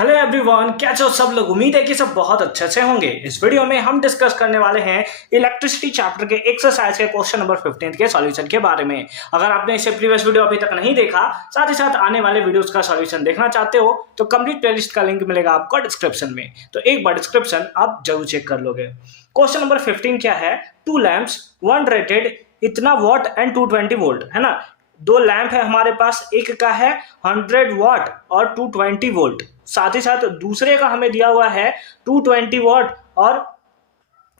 Hello everyone, कैसे हो सब लोग। उम्मीद है कि सब बहुत अच्छे से होंगे। इस वीडियो में हम डिस्कस करने वाले हैं इलेक्ट्रिसिटी चैप्टर के एक्सरसाइज के क्वेश्चन नंबर 15 के सॉल्यूशन के बारे में। अगर आपने इससे प्रीवियस वीडियो अभी तक नहीं देखा, साथ ही साथ आने वाले वीडियोस का सॉल्यूशन देखना चाहते हो तो कंप्लीट प्लेलिस्ट का लिंक मिलेगा आपको डिस्क्रिप्शन में, तो एक बार डिस्क्रिप्शन आप जरूर चेक कर लोगे। क्वेश्चन नंबर 15 क्या है, टू लैंप्स, वन रेटेड इतना वॉट एंड 220 वोल्ट, है ना। दो लैंप है हमारे पास, एक का है 100 वॉट और 220 वोल्ट, साथ ही साथ दूसरे का हमें दिया हुआ है 220 वॉट और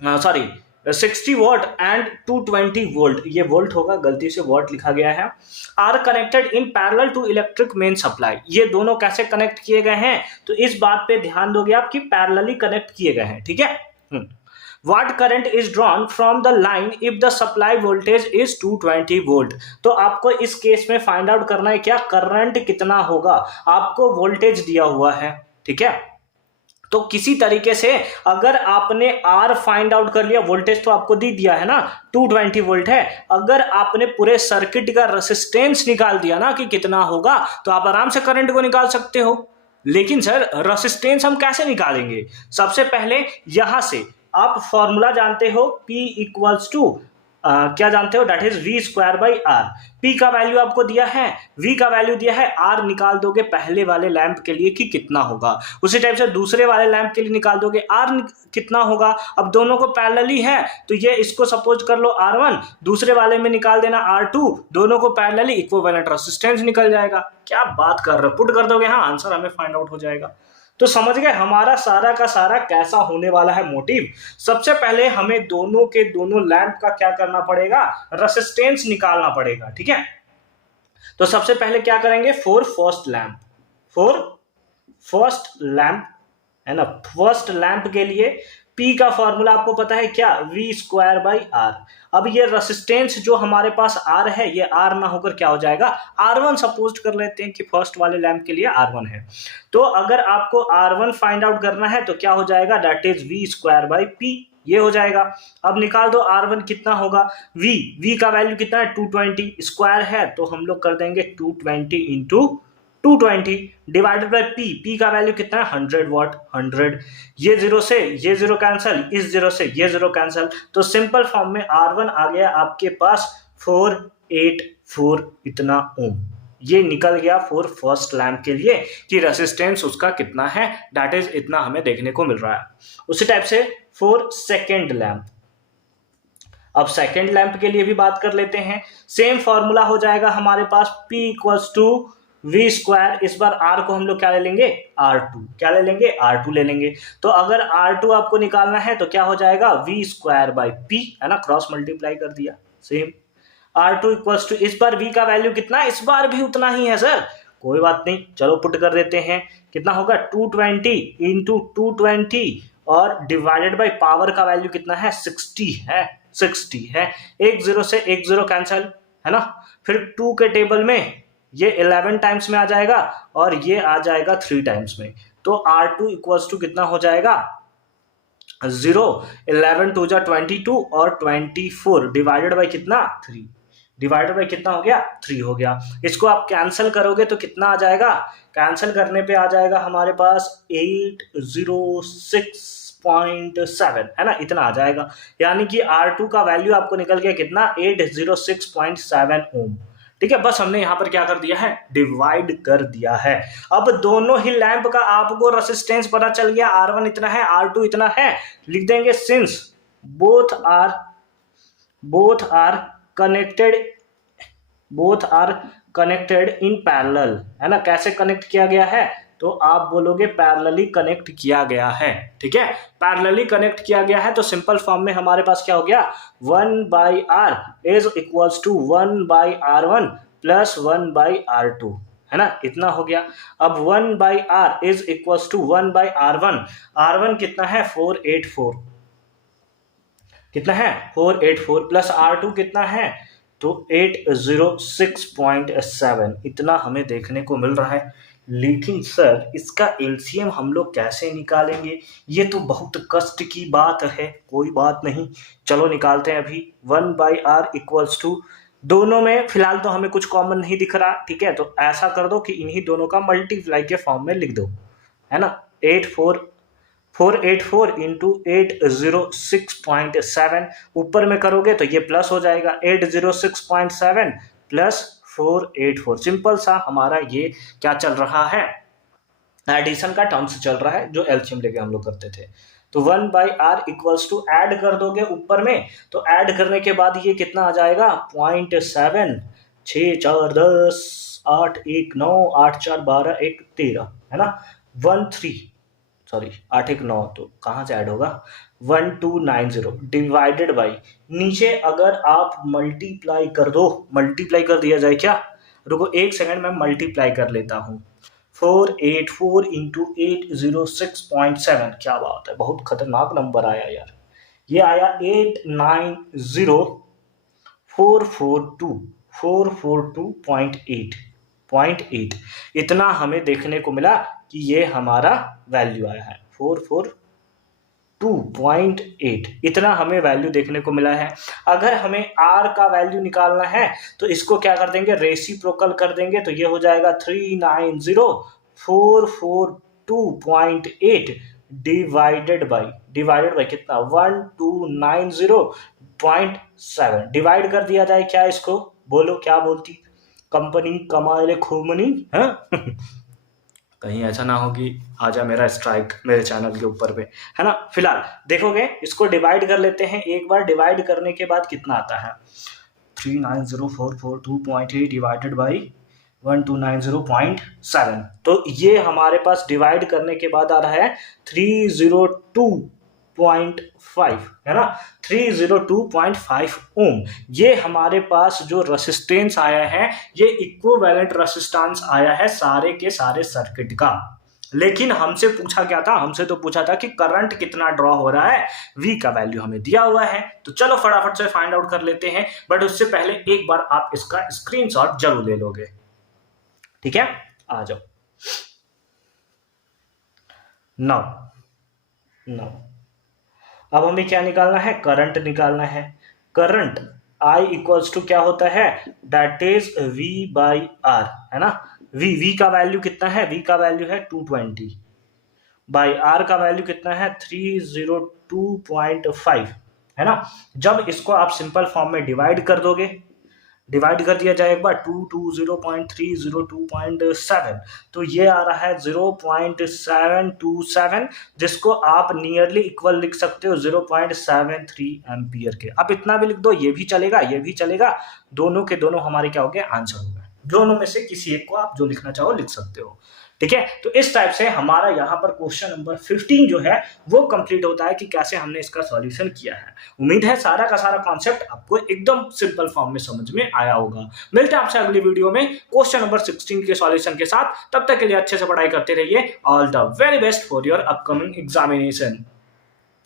60 वॉट एंड 220 वोल्ट। ये वोल्ट होगा, गलती से वॉट लिखा गया है। Are connected in parallel to electric main supply. ये दोनों कैसे कनेक्ट किए गए हैं, तो इस बात पे ध्यान दोगे आप कि पैरेलली कनेक्ट किए गए हैं, ठीक है। What current is drawn from the line if the supply voltage is 220 volt. तो आपको इस केस में फाइंड आउट करना है क्या, करंट कितना होगा। आपको वोल्टेज दिया हुआ है, ठीक है। तो किसी तरीके से अगर आपने आर फाइंड आउट कर लिया, वोल्टेज तो आपको दे दिया है ना, 220 वोल्ट है। अगर आपने पूरे सर्किट का रेसिस्टेंस निकाल दिया ना कि कितना होगा, तो आप आराम से करंट को निकाल सकते हो। लेकिन सर रेसिस्टेंस हम कैसे निकालेंगे। सबसे पहले यहां से आप फॉर्मूला जानते हो, P इक्वल्स टू क्या जानते हो, that is V square by R. P का वैल्यू आपको दिया है, V का वैल्यू दिया है, R निकाल दोगे पहले वाले लैंप के लिए कि कितना होगा। उसी टाइप से दूसरे वाले लैंप के लिए निकाल दोगे R कितना होगा। अब दोनों को पैरेलली है तो ये इसको सपोज कर लो R1, दूसरे वाले में निकाल देना R2, दोनों को पैरेलली इक्विवेलेंट रेजिस्टेंस निकल जाएगा। क्या बात कर रहे हो, पुट कर दोगे, हाँ आंसर हमें फाइंड आउट हो जाएगा। तो समझ गए हमारा सारा का सारा कैसा होने वाला है मोटिव। सबसे पहले हमें दोनों के दोनों लैंप का क्या करना पड़ेगा, रेसिस्टेंस निकालना पड़ेगा, ठीक है। तो सबसे पहले क्या करेंगे, फॉर फर्स्ट लैंप है ना, फर्स्ट लैंप के लिए P का फॉर्मूला आपको पता है क्या, V स्क्वायर बाई आर। अब ये रेसिस्टेंस जो हमारे पास R है, ये R ना होकर क्या हो जाएगा, R1 सपोज कर लेते हैं कि फर्स्ट वाले लैंप के लिए R1 है। तो अगर आपको R1 फाइंड आउट करना है तो क्या हो जाएगा, that is V square by P, ये हो जाएगा। अब निकाल दो R1 कितना होगा, V का वैल्यू कितना है, 220, स्क्वायर है तो हम लोग कर देंगे 220 इंटू 220 डिवाइडेड बाय P का वैल्यू कितना है, 100 वॉट, 100। ये जीरो से ये जीरो कैंसल, इस जीरो से ये जीरो कैंसल, तो सिंपल फॉर्म में R1 आ गया आपके पास 484 इतना ओम। ये निकल गया फॉर फर्स्ट लैंप के लिए कि रेसिस्टेंस उसका कितना है, दैट इज इतना हमें देखने को मिल रहा है। उसी टाइप से फॉर सेकेंड लैंप, अब सेकेंड लैंप के लिए भी बात कर लेते हैं। सेम फॉर्मूला हो जाएगा हमारे पास, P equals to V square, इस बार R को हम लोग क्या ले लेंगे, R2, क्या ले लेंगे, R2 ले लेंगे। तो अगर R2 आपको निकालना है तो क्या हो जाएगा, V स्क्वायर बाई P, है ना, क्रॉस मल्टीप्लाई कर दिया, सेम R2 इक्वल्स टू, इस बार V का वैल्यू कितना, इस बार भी उतना ही है सर, कोई बात नहीं, चलो पुट कर देते हैं, कितना होगा 220 इंटू 220 और डिवाइडेड बाई पावर का वैल्यू कितना है, 60 है, 60 है। एक जीरो से एक जीरो कैंसल, है ना। फिर 2 के टेबल में ये 11 टाइम्स में आ जाएगा और ये आ जाएगा 3 टाइम्स में, तो R2 इक्वल्स टू कितना हो जाएगा, 0, 11 टू जा 22 और 24 डिवाइडेड बाई कितना, 3, डिवाइडेड बाई कितना हो गया, 3 हो गया। इसको आप कैंसिल करोगे तो कितना आ जाएगा, कैंसिल करने पे आ जाएगा हमारे पास 806.7, है ना, इतना आ जाएगा। यानी कि R2 का वैल्यू आपको निकल गया कितना, 806.7 ओम, ठीक है। बस हमने यहां पर क्या कर दिया है, डिवाइड कर दिया है। अब दोनों ही लैंप का आपको रेसिस्टेंस पता चल गया, R1 इतना है, R2 इतना है, लिख देंगे since both are connected in parallel, है ना। कैसे कनेक्ट किया गया है, तो आप बोलोगे पैरेलली कनेक्ट किया गया है, ठीक है। पैरेलली कनेक्ट किया गया है तो सिंपल फॉर्म में हमारे पास क्या हो गया, 1 by R is equals to 1 by R1 plus 1 by R2, है ना, इतना हो गया। अब 1 by R is equals to 1 by R1 कितना है, 484, कितना है, 484 प्लस R2 कितना है, तो 806.7, इतना हमें देखने को मिल रहा है। लेकिन सर इसका एलसीएम हम लोग कैसे निकालेंगे, ये तो बहुत कष्ट की बात है। कोई बात नहीं, चलो निकालते हैं अभी। 1 बाई आर इक्वल्स टू, दोनों में फिलहाल तो हमें कुछ कॉमन नहीं दिख रहा, ठीक है, तो ऐसा कर दो कि इन्हीं दोनों का मल्टीप्लाई के फॉर्म में लिख दो, है ना, 484 इंटू 806.7, ऊपर में करोगे तो ये प्लस हो जाएगा, 806.7 प्लस 484। सिंपल सा हमारा ये क्या चल रहा है, एडिशन का टर्म्स चल रहा है जो एलसीएम लेके हम लोग करते थे। तो 1/r इक्वल्स टू ऐड कर दोगे ऊपर में, तो ऐड करने के बाद ये कितना आ जाएगा 0.7, 6 4 10, 8 1 9, 8 4 12, 1 13, है ना, 8 1 9, तो कहाँ से ऐड होगा 1290 डिवाइडेड बाई, नीचे अगर आप मल्टीप्लाई कर दो, मल्टीप्लाई कर दिया जाए क्या, रुको एक सेकंड में मल्टीप्लाई कर लेता हूँ, 484 इंटू 806.7, क्या बात है, बहुत खतरनाक नंबर आया यार, ये आया 442.8 इतना हमें देखने को मिला कि ये हमारा वैल्यू आया है 442.8, इतना हमें वैल्यू देखने को मिला है। अगर हमें r का वैल्यू निकालना है तो इसको क्या कर देंगे, रेसिप्रोकल कर देंगे, तो ये हो जाएगा 390,442.8 डिवाइडेड बाई कितना 1290.7, डिवाइड कर दिया जाए क्या, इसको बोलो क्या बोलती कंपनी, कमाए खूबनी है कहीं ऐसा ना हो कि आजा मेरा स्ट्राइक मेरे चैनल के ऊपर पे, है ना। फिलहाल देखोगे इसको डिवाइड कर लेते हैं, एक बार डिवाइड करने के बाद कितना आता है 390,442.8 डिवाइडेड बाई 1290.7, तो ये हमारे पास डिवाइड करने के बाद आ रहा है 302.5, है ना, 302.5 ओम। ये हमारे पास जो रेसिस्टेंस आया है, ये इक्विवेलेंट रेसिस्टेंस आया है सारे के सारे सर्किट का। लेकिन हमसे पूछा क्या था, हमसे तो पूछा था कि करंट कितना ड्रॉ हो रहा है, V का वैल्यू हमें दिया हुआ है, तो चलो फटाफट से फाइंड आउट कर लेते हैं, बट उससे पहले एक बार आप इसका स्क्रीनशॉट जरूर ले लोगे, ठीक है, आ जाओ। नाउ अब हमें क्या निकालना है, करंट निकालना है। करंट I इक्वल्स टू क्या होता है, that is V by R, है ना, V का वैल्यू कितना है, V का वैल्यू है 220 बाई R का वैल्यू कितना है 302.5, है ना। जब इसको आप सिंपल फॉर्म में डिवाइड कर दोगे, डिवाइड कर दिया जाए एक बार 220.302.7, तो ये आ रहा है 0.727, जिसको आप नियरली इक्वल लिख सकते हो 0.73 एम्पियर के। अब इतना भी लिख दो, ये भी चलेगा, ये भी चलेगा, दोनों के दोनों हमारे क्या हो गए, आंसर हो गए। दोनों में से किसी एक को आप जो लिखना चाहो लिख सकते हो, ठीक है। तो इस टाइप से हमारा यहाँ पर क्वेश्चन नंबर 15 जो है वो कंप्लीट होता है कि कैसे हमने इसका सॉल्यूशन किया है। उम्मीद है सारा का सारा कॉन्सेप्ट आपको एकदम सिंपल फॉर्म में समझ में आया होगा। मिलते हैं आपसे अगली वीडियो में क्वेश्चन नंबर 16 के सॉल्यूशन के साथ। तब तक के लिए अच्छे से पढ़ाई करते रहिए। All the very best for your upcoming examination.